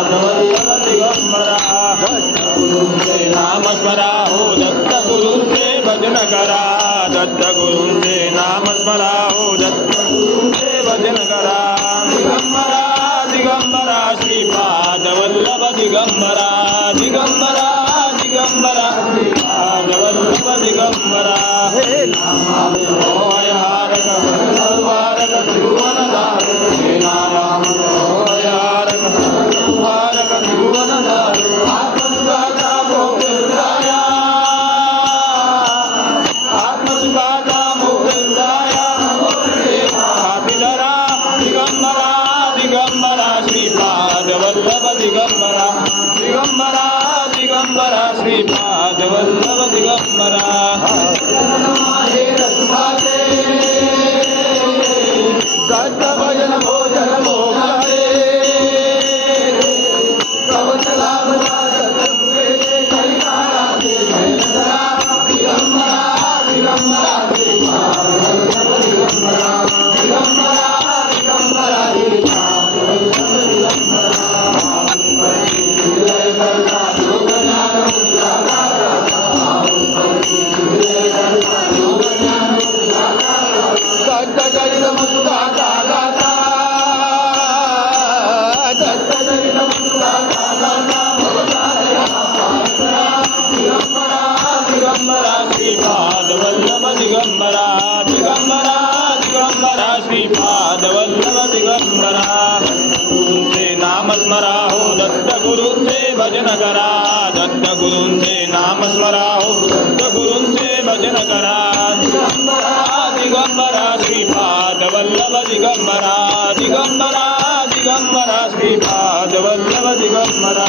दिगंबरा दत्तगुरूंचे नाम स्मरा हो दत्तगुरूंचे भजन करा दत्तगुरूंचे नाम स्मरा हो दत्तगुरूंचे भजन करा दिगंबरा दिगंबरा श्रीपाद वल्लभ दिगंबरा दिगंबरा दिगंबरा श्रीपाद वल्लभ दिगंबरा हे नामहारक सर्वारक त्रिभुवनधारक हे नामहारक सर्वारक त्रिभुवनधारक आत्मसुखाचा मोक्षदाया आत्मसुखाचा मोक्षदाया हातीधरा दिगंबरा दिगंबरा श्रीपाद वल्लभ दिगंबरा दिगंबरा दिगंबरा श्रीपाद वल्लभ दिगंबरा दत्त भजन भोजन मोक्षे दिगंबरा दिगंबरा श्रीपाद वल्लभ दिगंबरा दिगंबरा दिगंबरा श्रीपाद वल्लभ दिगंबरा गुरूंचे नाम स्मरा हो दत्त गुरूंचे भजन करा दत्त गुरूंचे नाम स्मरा हो दत्त गुरूंचे भजन करा दिगंबरा दिगंबरा श्रीपाद वल्लभ दिगंबरा दिगंबरा दिगंबरा श्रीपाद वल्लभ दिगंबरा